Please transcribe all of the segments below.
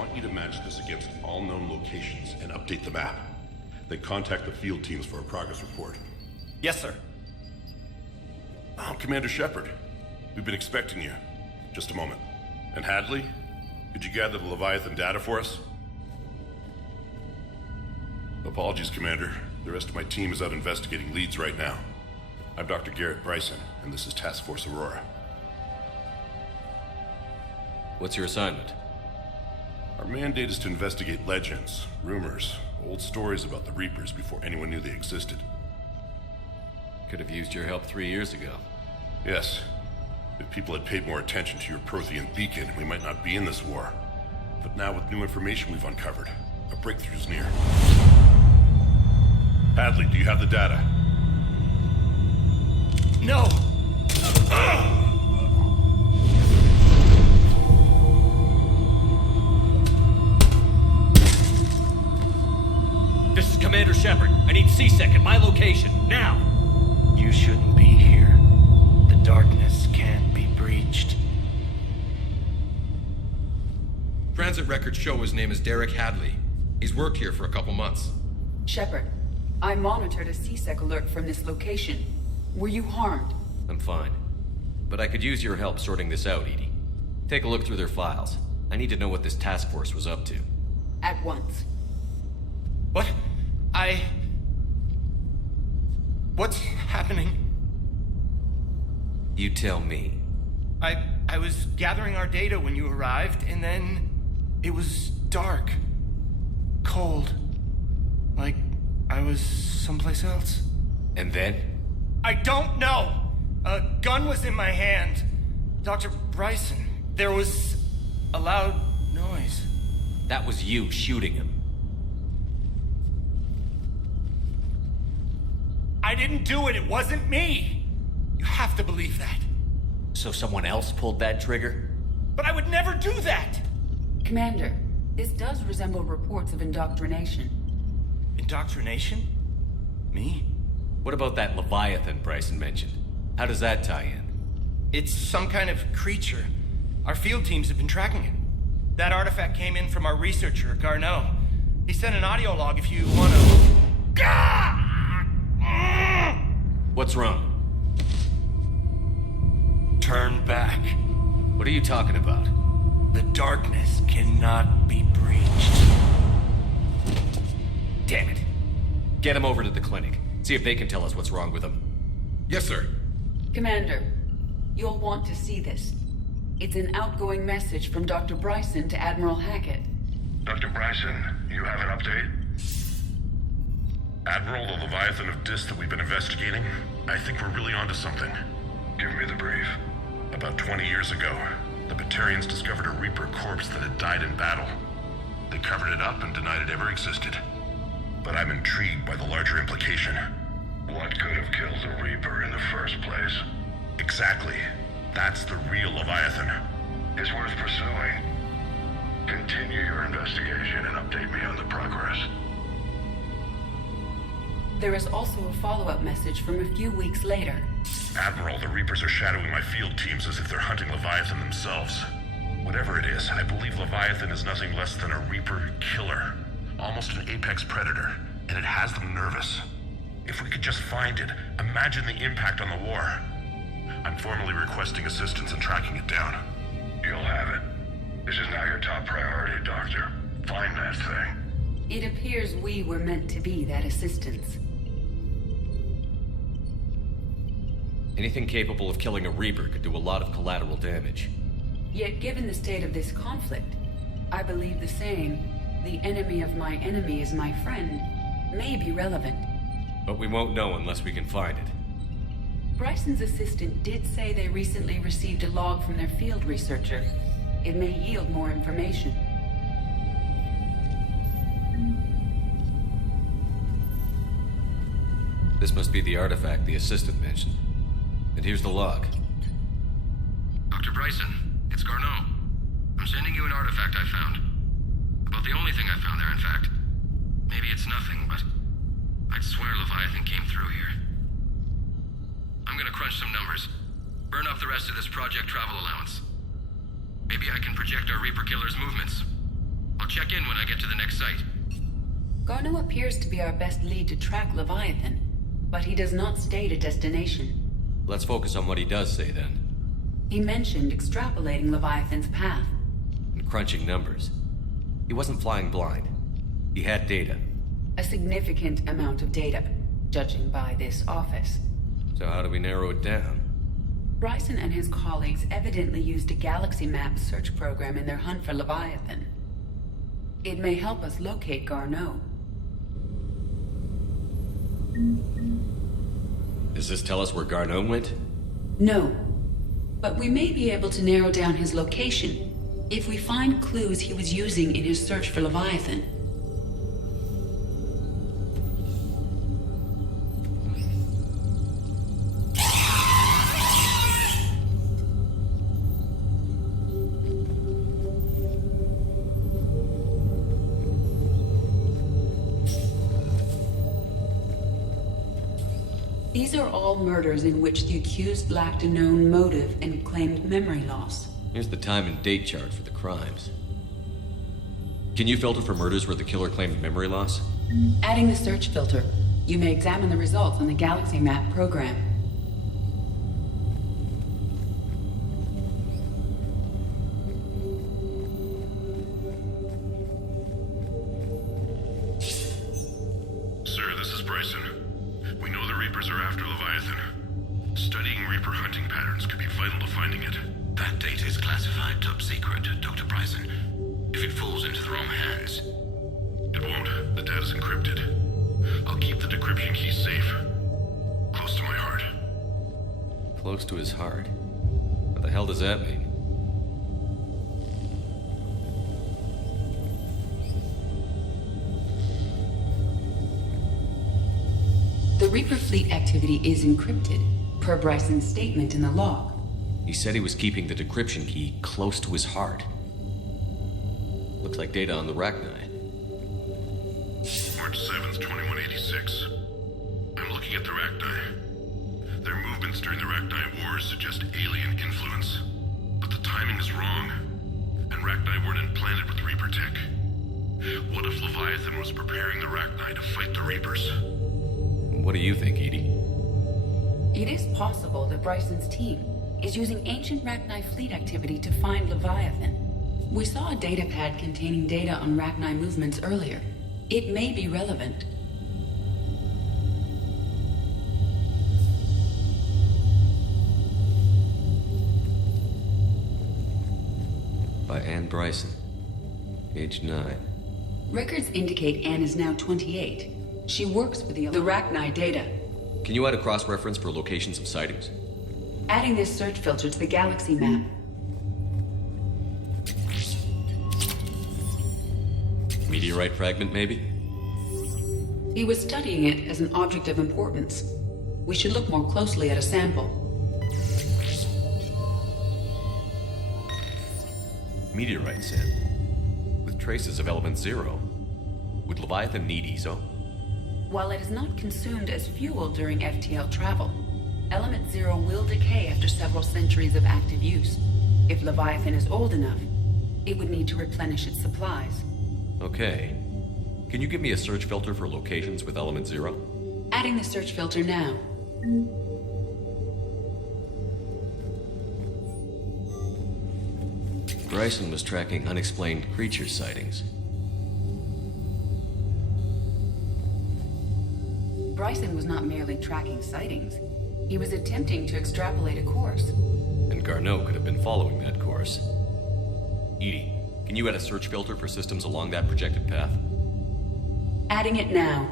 want you to match this against all known locations and update the map. Then contact the field teams for a progress report. Yes, sir. Oh, Commander Shepard. We've been expecting you. Just a moment. And Hadley, could you gather the Leviathan data for us? Apologies, Commander. The rest of my team is out investigating leads right now. I'm Dr. Garrett Bryson, and this is Task Force Aurora. What's your assignment? Our mandate is to investigate legends, rumors, old stories about the Reapers before anyone knew they existed. Could have used your help 3 years ago. Yes. If people had paid more attention to your Prothean beacon, we might not be in this war. But now with new information we've uncovered, a breakthrough's near. Hadley, do you have the data? No! This is Commander Shepard. I need C-Sec at my location, now! You shouldn't be here. The darkness can't be breached. Transit records show his name is Derek Hadley. He's worked here for a couple months. Shepard, I monitored a C-Sec alert from this location. Were you harmed? I'm fine. But I could use your help sorting this out, Edie. Take a look through their files. I need to know what this task force was up to. At once. What? What's happening? You tell me. I was gathering our data when you arrived, and then it was dark. Cold. Like I was someplace else. And then? I don't know! A gun was in my hand. Dr. Bryson, there was a loud noise. That was you shooting him. I didn't do it, it wasn't me! You have to believe that. So someone else pulled that trigger? But I would never do that! Commander, this does resemble reports of indoctrination. Indoctrination? Me? What about that Leviathan Bryson mentioned? How does that tie in? It's some kind of creature. Our field teams have been tracking it. That artifact came in from our researcher, Garneau. He sent an audio log if you want to... What's wrong? Turn back. What are you talking about? The darkness cannot be breached. Damn it. Get him over to the clinic. See if they can tell us what's wrong with him. Yes, sir. Commander, you'll want to see this. It's an outgoing message from Dr. Bryson to Admiral Hackett. Dr. Bryson, you have an update? Admiral, the Leviathan of Dis that we've been investigating, I think we're really onto something. Give me the brief. About 20 years ago, the Batarians discovered a Reaper corpse that had died in battle. They covered it up and denied it ever existed. But I'm intrigued by the larger implication. What could have killed the Reaper in the first place? Exactly. That's the real Leviathan. It's worth pursuing. Continue your investigation and update me on the progress. There is also a follow-up message from a few weeks later. Admiral, the Reapers are shadowing my field teams as if they're hunting Leviathan themselves. Whatever it is, I believe Leviathan is nothing less than a Reaper killer. Almost an apex predator, and it has them nervous. If we could just find it, imagine the impact on the war. I'm formally requesting assistance in tracking it down. You'll have it. This is now your top priority, Doctor. Find that thing. It appears we were meant to be that assistance. Anything capable of killing a Reaper could do a lot of collateral damage. Yet given the state of this conflict, I believe the saying, "The enemy of my enemy is my friend," may be relevant. But we won't know unless we can find it. Bryson's assistant did say they recently received a log from their field researcher. It may yield more information. This must be the artifact the assistant mentioned. And here's the log. Dr. Bryson, it's Garneau. I'm sending you an artifact I found. About the only thing I found there, in fact. Maybe it's nothing, but I'd swear Leviathan came through here. I'm gonna crunch some numbers. Burn up the rest of this project travel allowance. Maybe I can project our Reaper killer's movements. check in when I get to the next site. Garneau appears to be our best lead to track Leviathan, but he does not state a destination. Let's focus on what he does say then. He mentioned extrapolating Leviathan's path. And crunching numbers. He wasn't flying blind. He had data. A significant amount of data, judging by this office. So how do we narrow it down? Bryson and his colleagues evidently used a galaxy map search program in their hunt for Leviathan. It may help us locate Garneau. Does this tell us where Garneau went? No, but we may be able to narrow down his location if we find clues he was using in his search for Leviathan. These are all murders in which the accused lacked a known motive and claimed memory loss. Here's the time and date chart for the crimes. Can you filter for murders where the killer claimed memory loss? Adding the search filter, you may examine the results on the galaxy map program. Sir, this is Bryson. We know the Reapers are after Leviathan. Studying Reaper hunting patterns could be vital to finding it. That data is classified top secret, Dr. Bryson. If it falls into the wrong hands... It won't. The data's encrypted. I'll keep the decryption key safe. Close to my heart. Close to his heart. What the hell does that mean? The Reaper fleet activity is encrypted, per Bryson's statement in the log. He said he was keeping the decryption key close to his heart. Looks like data on the Rachni. March 7th, 2186. I'm looking at the Rachni. Their movements during the Rachni Wars suggest alien influence. But the timing is wrong. And Rachni weren't implanted with Reaper tech. What if Leviathan was preparing the Rachni to fight the Reapers? What do you think, Edie? It is possible that Bryson's team is using ancient Rachni fleet activity to find Leviathan. We saw a datapad containing data on Rachni movements earlier. It may be relevant. By Anne Bryson. Age 9. Records indicate Anne is now 28. She works for the Rachni data. Can you add a cross-reference for locations of sightings? Adding this search filter to the galaxy map. Meteorite fragment, maybe? He was studying it as an object of importance. We should look more closely at a sample. Meteorite sample. With traces of element 0. Would Leviathan need ESO? While it is not consumed as fuel during FTL travel, Element 0 will decay after several centuries of active use. If Leviathan is old enough, it would need to replenish its supplies. Okay. Can you give me a search filter for locations with element 0? Adding the search filter now. Bryson was tracking unexplained creature sightings. Bryson was not merely tracking sightings. He was attempting to extrapolate a course. And Garneau could have been following that course. Edie, can you add a search filter for systems along that projected path? Adding it now.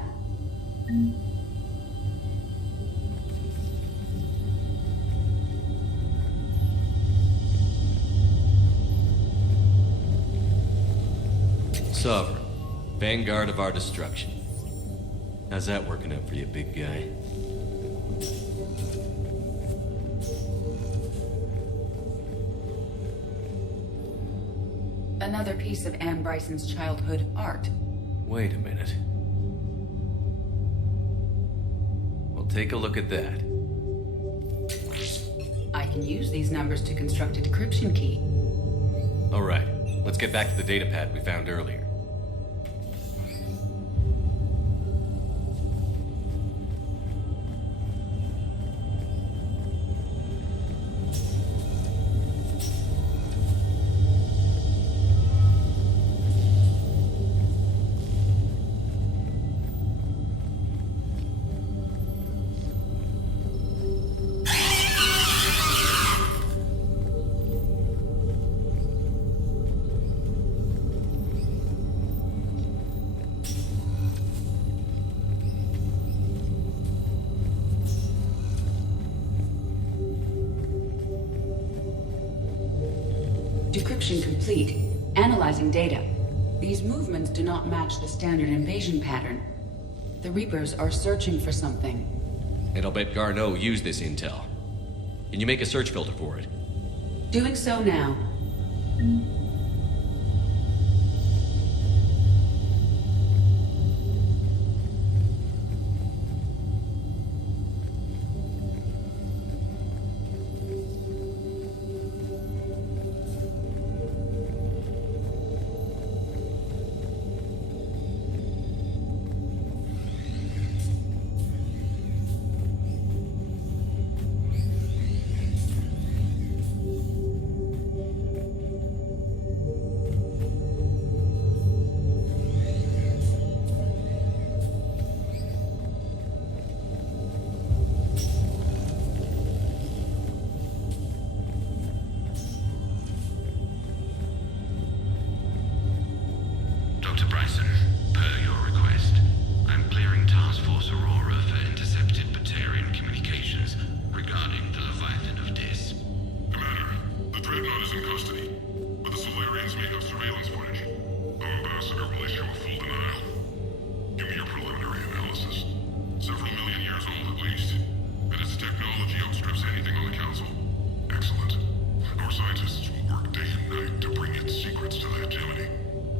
Sovereign, vanguard of our destruction. How's that working out for you, big guy? Another piece of Anne Bryson's childhood art. Wait a minute. Well, take a look at that. I can use these numbers to construct a decryption key. All right, let's get back to the datapad we found earlier. Decryption complete. Analyzing data. These movements do not match the standard invasion pattern. The Reapers are searching for something. And I'll bet Garneau used this intel. Can you make a search filter for it? Doing so now. Dr. Bryson, per your request, I'm clearing Task Force Aurora for intercepted Batarian communications regarding the Leviathan of Dis. Commander, the Dreadnought is in custody, but the Solarians may have surveillance footage. Our ambassador will issue a full denial. Give me your preliminary analysis. Several million years old at least, and its technology outstrips anything on the Council. Excellent. Our scientists will work day and night to bring its secrets to the hegemony.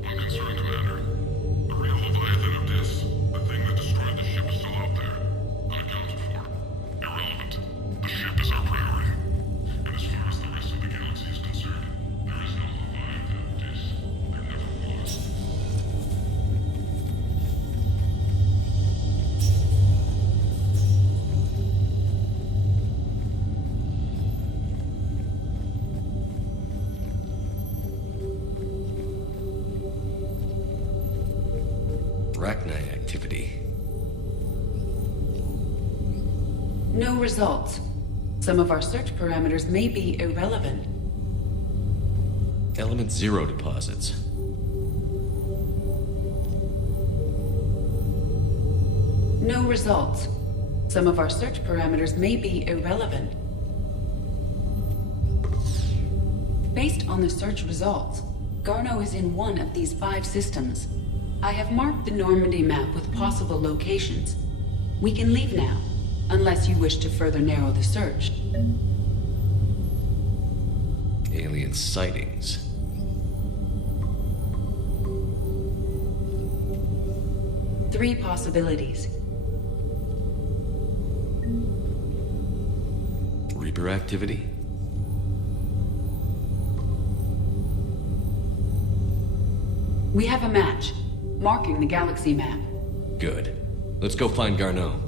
One concern, Commander. The real Leviathan of Dis, the thing that destroyed the ship, is still out there. Unaccounted for. Irrelevant. The ship is our priority. And as far as the rest of the galaxy is concerned, there is no Leviathan of Dis. There never was. Arachnite activity. No results. Some of our search parameters may be irrelevant. Element 0 deposits. No results. Some of our search parameters may be irrelevant. Based on the search results, Garneau is in one of these 5 systems. I have marked the Normandy map with possible locations. We can leave now, unless you wish to further narrow the search. Alien sightings. Three possibilities. Reaper activity. We have a match, marking the galaxy map. Good. Let's go find Garneau.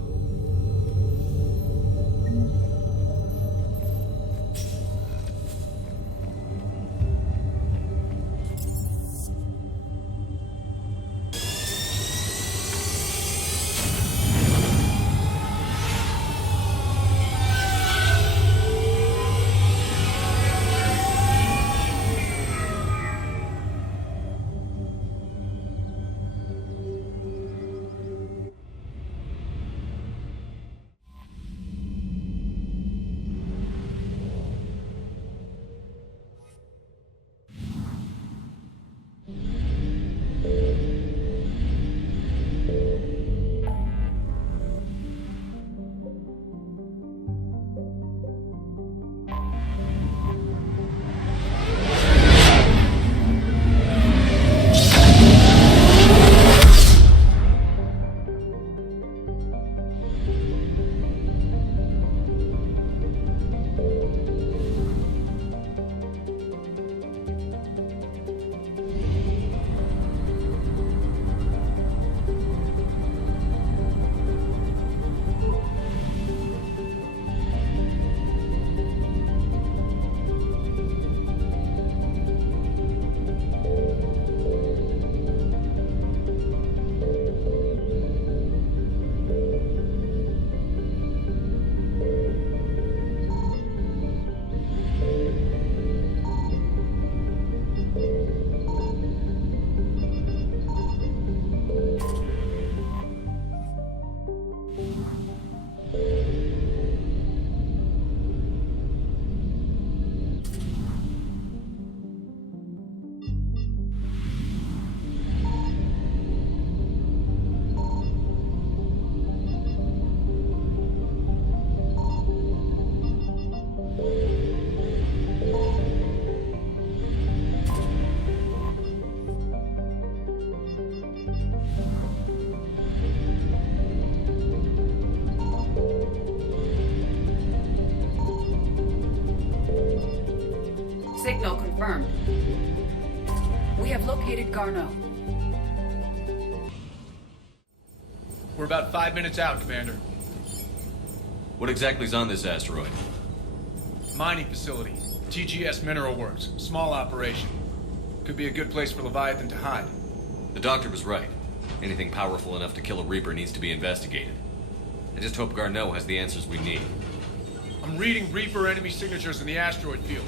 I've located Garneau. We're about 5 minutes out, Commander. What exactly is on this asteroid? Mining facility. TGS Mineral Works. Small operation. Could be a good place for Leviathan to hide. The doctor was right. Anything powerful enough to kill a Reaper needs to be investigated. I just hope Garneau has the answers we need. I'm reading Reaper enemy signatures in the asteroid field.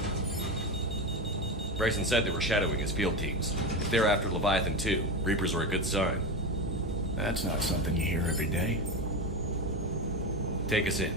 Bryson said they were shadowing his field teams. If they're after Leviathan too, Reapers are a good sign. That's not something you hear every day. Take us in.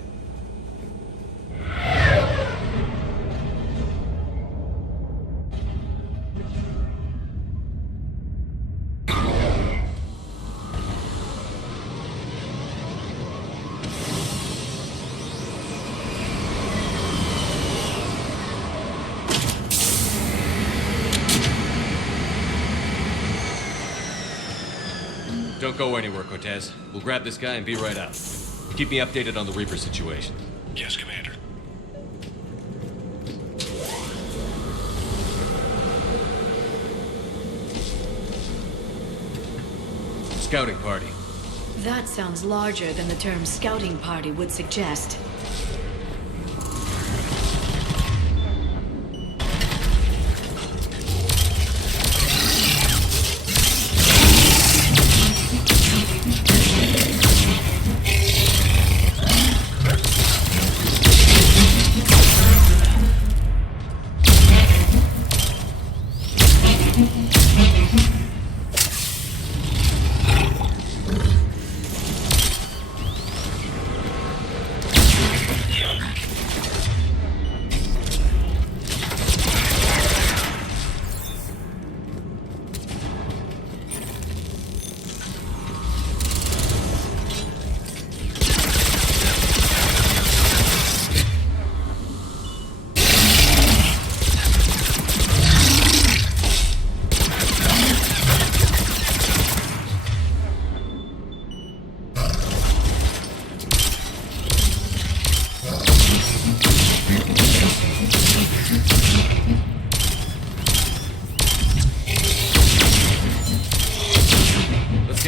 Don't go anywhere, Cortez. We'll grab this guy and be right out. Keep me updated on the Reaper situation. Yes, Commander. Scouting party. That sounds larger than the term scouting party would suggest.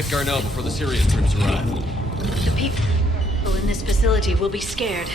Garneau before the Syrian troops arrive. The people in this facility will be scared.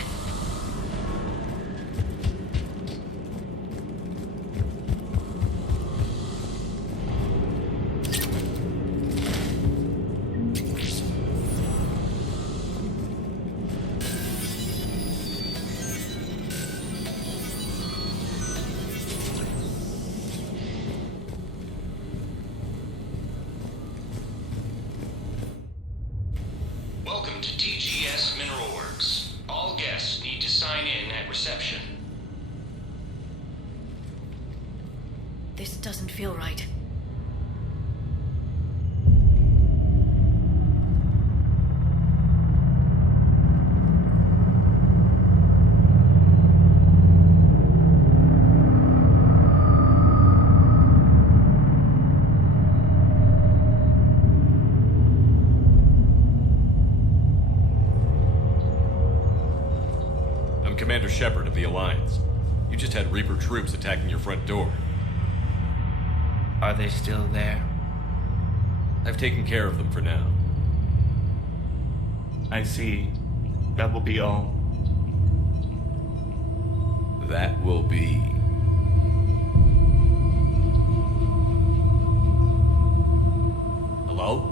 Welcome to TGS Mineral Works. All guests need to sign in at reception. This doesn't feel right. Commander Shepard of the Alliance. You just had Reaper troops attacking your front door. Are they still there? I've taken care of them for now. I see. That will be all. That will be... Hello?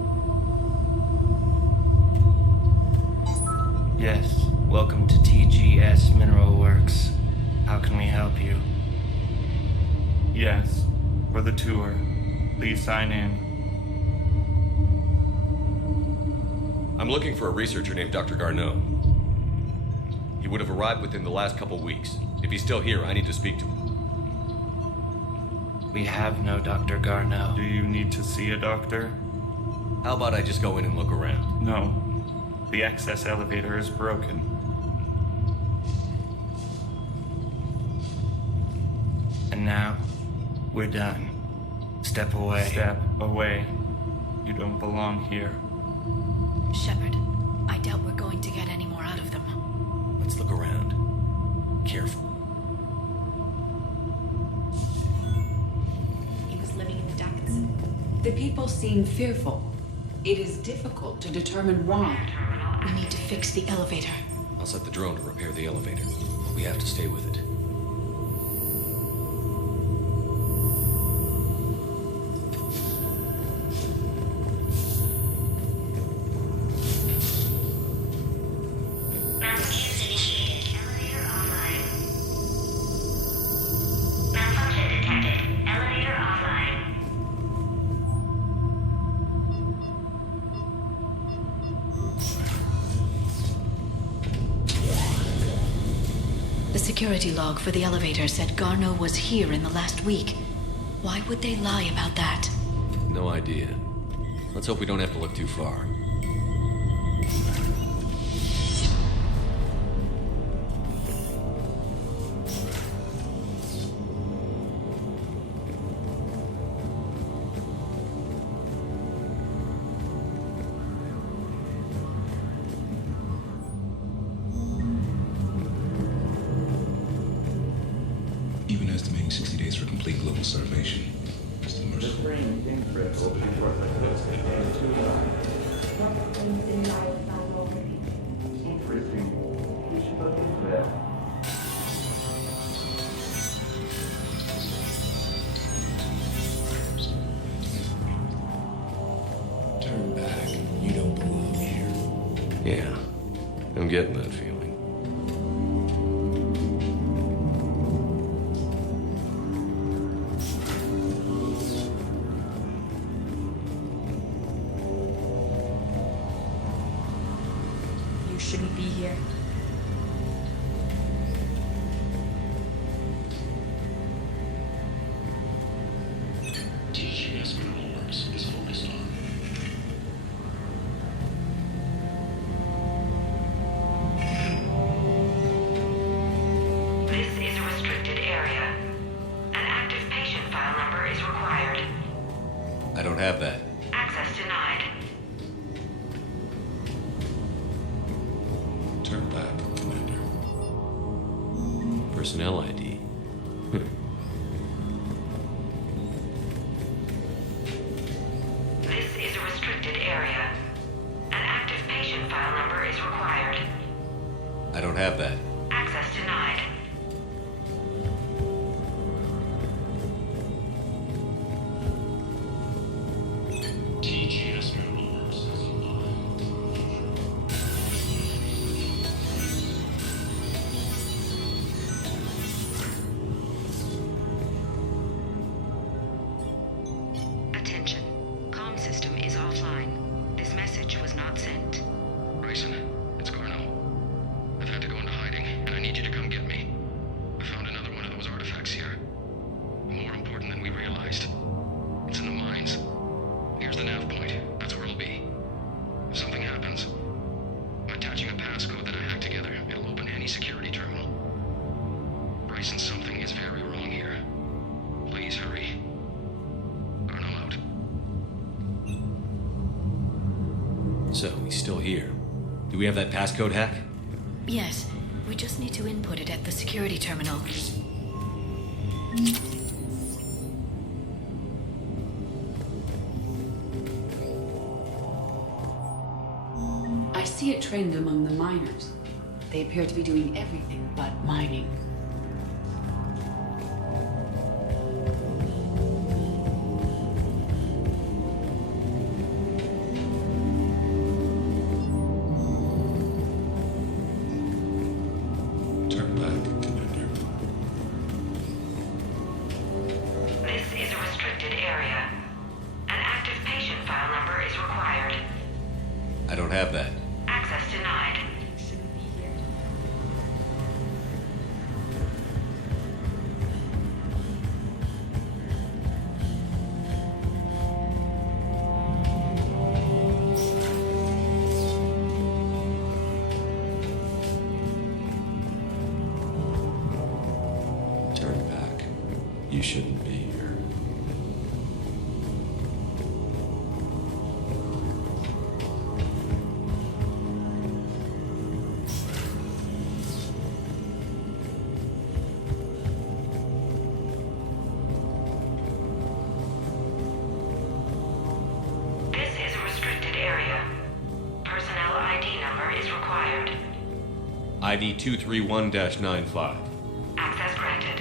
Yes. Welcome to TGS Mineral Works. How can we help you? Yes, for the tour. Please sign in. I'm looking for a researcher named Dr. Garneau. He would have arrived within the last couple weeks. If he's still here, I need to speak to him. We have no Dr. Garneau. Do you need to see a doctor? How about I just go in and look around? No. The access elevator is broken. And now, we're done. Step away. Step away. You don't belong here. Shepard, I doubt we're going to get any more out of them. Let's look around. Careful. He was living in the ducts. The people seem fearful. It is difficult to determine why. We need to fix the elevator. I'll set the drone to repair the elevator. We have to stay with it. Malfunctions initiated. Elevator offline. Malfunction detected. Elevator offline. The security log for the elevator said Garneau was here in the last week. Why would they lie about that? No idea. Let's hope we don't have to look too far. Even estimating 60 days for complete global starvation. It's the merciful. Turn back. You don't belong here. Yeah, I'm getting that feeling. You shouldn't be here. TGS Mineral Works is focused on. This is a restricted area. An active patient file number is required. I don't have that. Access denied. Turn back, Commander. Personnel ID. This is a restricted area. An active patient file number is required. I don't have that. Access denied. TGS Mineral Works is alive. Attention. Comm system is offline. This message was not sent. Bryson, it's Garneau. I've had to go into hiding, and I need you to come get me. I found another one of those artifacts here. More important than we realized. It's in the mines. Here's the nav point. That's where it'll be. If something happens, I'm attaching a passcode that I hacked together. It'll open any security terminal. Bryson, something is very wrong here. Please hurry. Garneau out. So, he's still here. Do we have that passcode hack? Yes, we just need to input it at the security terminal. I see a trend among the miners. They appear to be doing everything but mining. Turn back, Commander. This is a restricted area. An active patient file number is required. I don't have that. Access denied. Turn back. You shouldn't be here. ID 231-95. Access granted.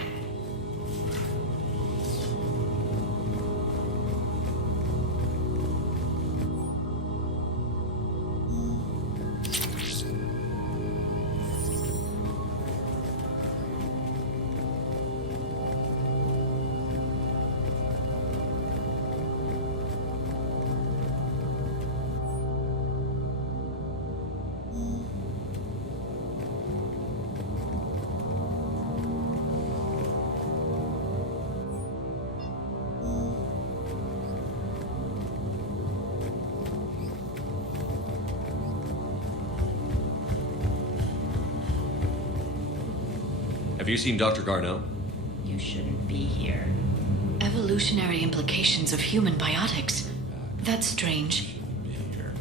Have you seen Dr. Garneau? You shouldn't be here. Evolutionary implications of human biotics. That's strange. Be here.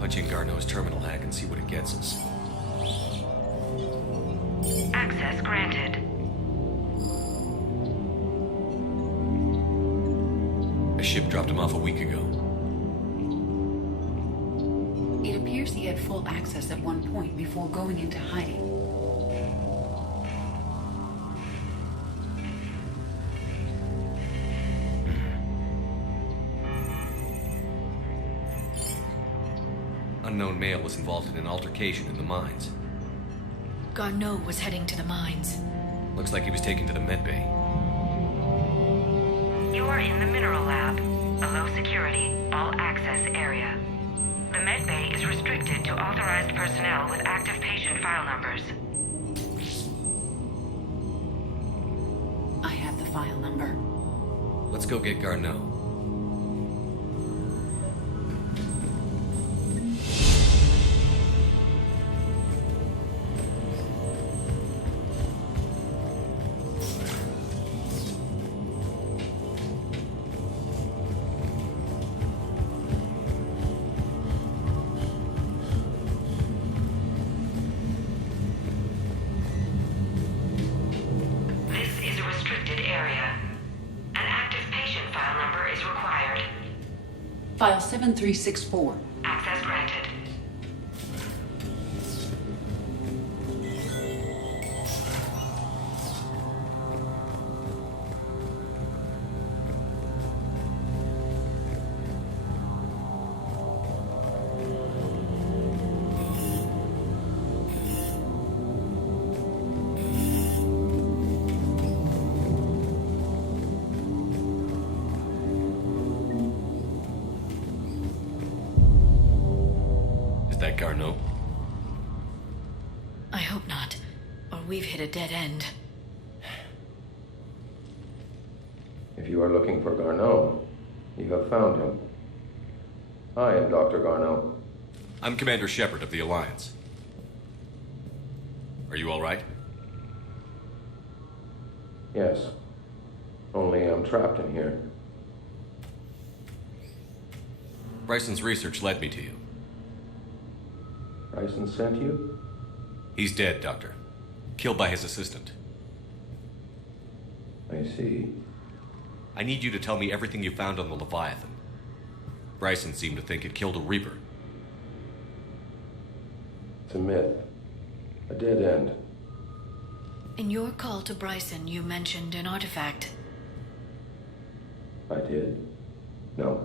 Punch in Garneau's terminal hack and see what it gets us. Access granted. A ship dropped him off a week ago. It appears he had full access at one point before going into hiding. Unknown male was involved in an altercation in the mines. Garneau was heading to the mines. Looks like he was taken to the medbay. You are in the mineral lab, a low security, all access area. The medbay is restricted to authorized personnel with active patient file numbers. I have the file number. Let's go get Garneau. This is a restricted area. An active patient file number is required. File 7364. Access granted. Is that Garneau? I hope not, or we've hit a dead end. If you are looking for Garneau, you have found him. I am Dr. Garneau. I'm Commander Shepard of the Alliance. Are you all right? Yes. Only I'm trapped in here. Bryson's research led me to you. Bryson sent you? He's dead, Doctor. Killed by his assistant. I see. I need you to tell me everything you found on the Leviathan. Bryson seemed to think it killed a Reaper. It's a myth. A dead end. In your call to Bryson, you mentioned an artifact. I did? No.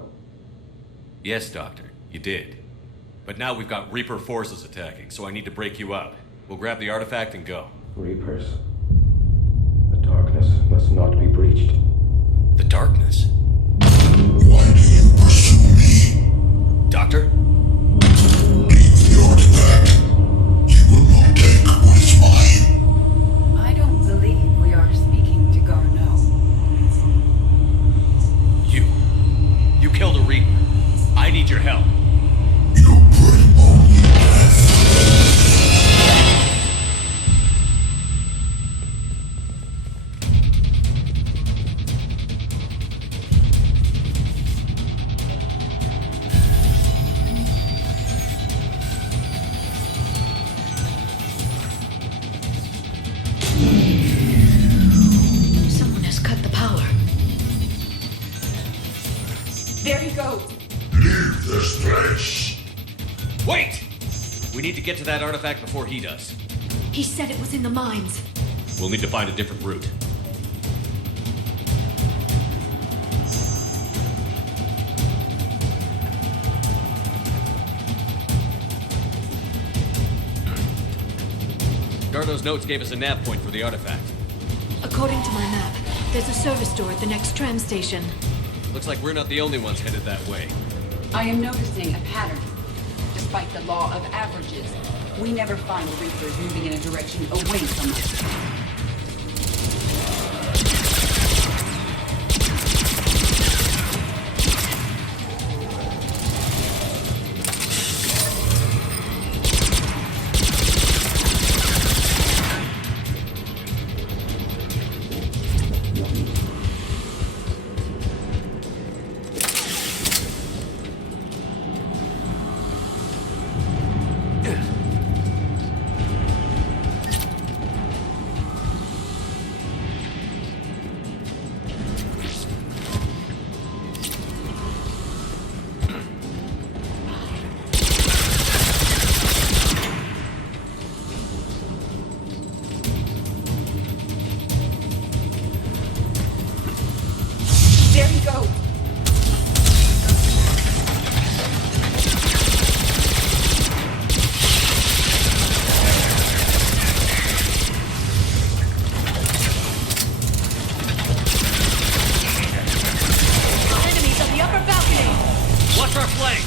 Yes, Doctor, you did. But now we've got Reaper forces attacking, so I need to break you up. We'll grab the artifact and go. Reapers. The darkness must not be breached. The darkness? Why do you pursue me? Doctor? Take the artifact. You will not take what is mine. I don't believe we are speaking to Garneau. You killed a Reaper. I need your help. You bring only death. There he goes. Leave this place. Wait! We need to get to that artifact before he does. He said it was in the mines. We'll need to find a different route. Gardo's notes gave us a nav point for the artifact. According to my map, there's a service door at the next tram station. Looks like we're not the only ones headed that way. I am noticing a pattern. Despite the law of averages, we never find Reapers moving in a direction away from us. There he goes. Enemies on the upper balcony! Watch our flank!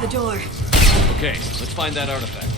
The door. Okay, let's find that artifact.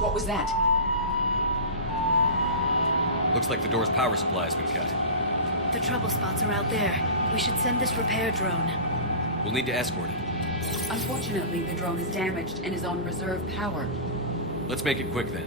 What was that? Looks like the door's power supply has been cut. The trouble spots are out there. We should send this repair drone. We'll need to escort it. Unfortunately, the drone is damaged and is on reserve power. Let's make it quick then.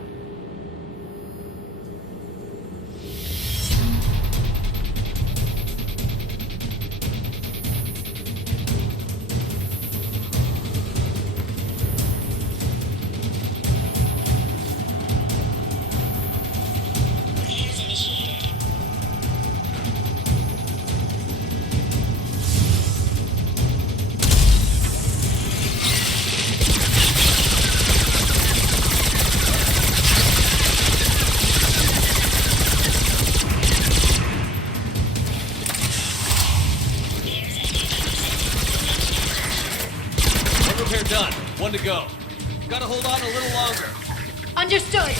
Understood.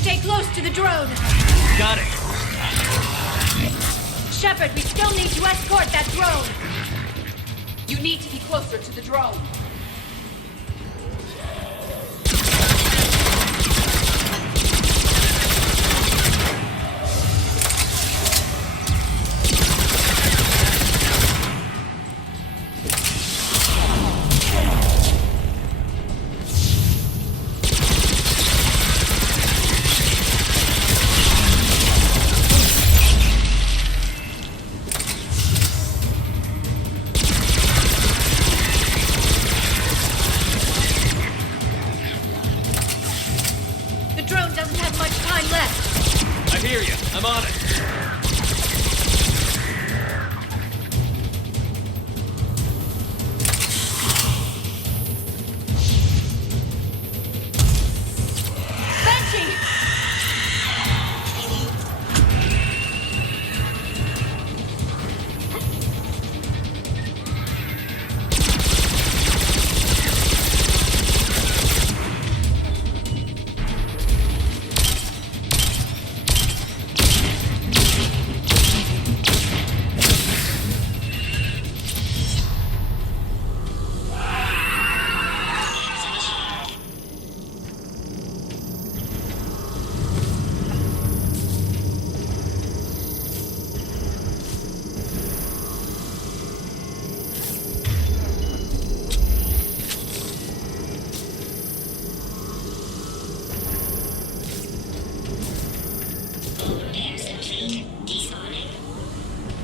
Stay close to the drone. Got it. Shepard, we still need to escort that drone. You need to be closer to the drone.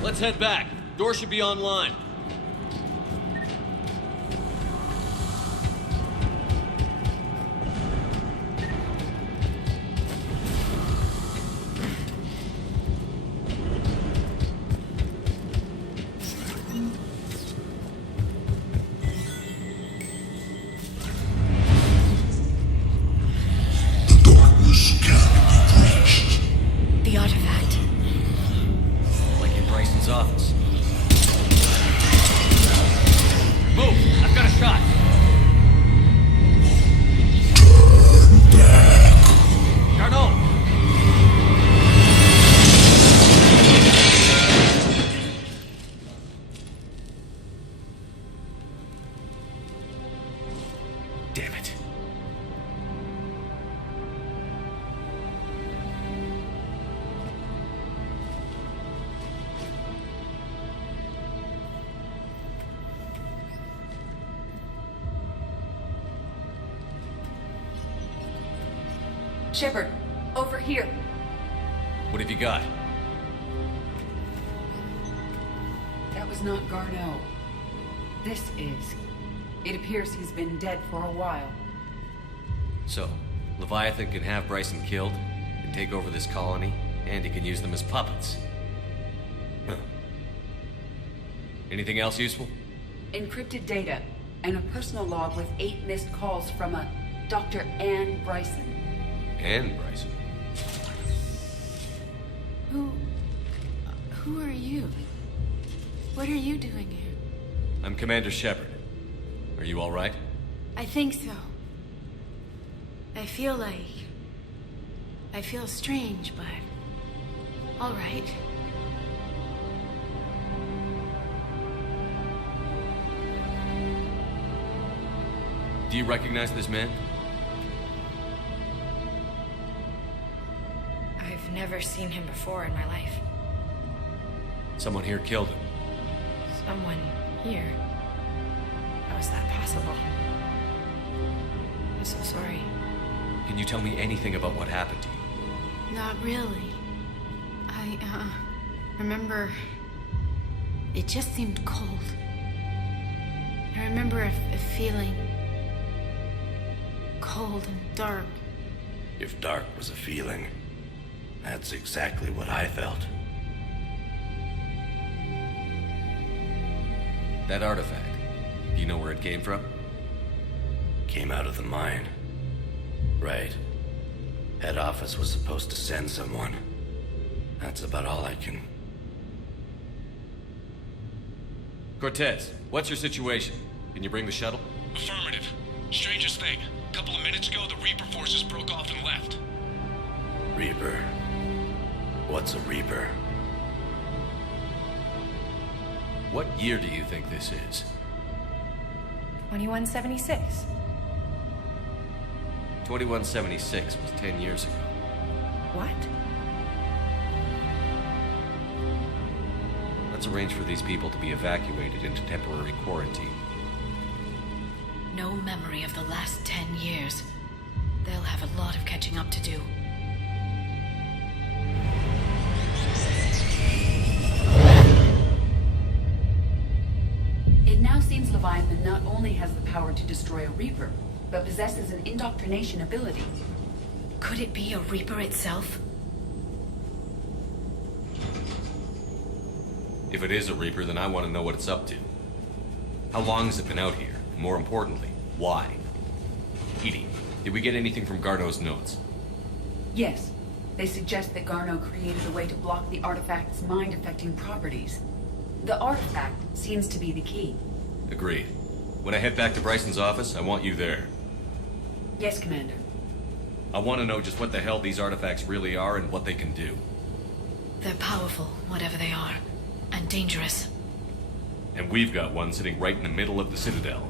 Let's head back. Door should be online. The darkness can't be breached. The artifact. Like in Bryson's office. Move! I've got a shot! Turn back. Carnot! Damn it. Shepard, over here. What have you got? That was not Garneau. This is. It appears he's been dead for a while. So, Leviathan can have Bryson killed, can take over this colony, and he can use them as puppets. Huh. Anything else useful? Encrypted data, and a personal log with 8 missed calls from a Dr. Ann Bryson. And Bryson. Who are you? What are you doing here? I'm Commander Shepard. Are you all right? I think so. I feel strange, but all right. Do you recognize this man? I've never seen him before in my life. Someone here killed him. Someone here? How is that possible? I'm so sorry. Can you tell me anything about what happened to you? Not really. I remember it just seemed cold. I remember a feeling cold and dark. If dark was a feeling, that's exactly what I felt. That artifact, do you know where it came from? Came out of the mine. Right. Head office was supposed to send someone. That's about all I can... Cortez, what's your situation? Can you bring the shuttle? Affirmative. Strangest thing. A couple of minutes ago, the Reaper forces broke off and left. Reaper? What's a Reaper? What year do you think this is? 2176. 2176 was 10 years ago. What? Let's arrange for these people to be evacuated into temporary quarantine. No memory of the last 10 years. They'll have a lot of catching up to do. It now seems Leviathan not only has the power to destroy a Reaper, but possesses an indoctrination ability. Could it be a Reaper itself? If it is a Reaper, then I want to know what it's up to. How long has it been out here? And more importantly, why? Edie, did we get anything from Garneau's notes? Yes. They suggest that Garneau created a way to block the artifact's mind-affecting properties. The artifact seems to be the key. Agreed. When I head back to Bryson's office, I want you there. Yes, Commander. I want to know just what the hell these artifacts really are and what they can do. They're powerful, whatever they are, and dangerous. And we've got one sitting right in the middle of the Citadel.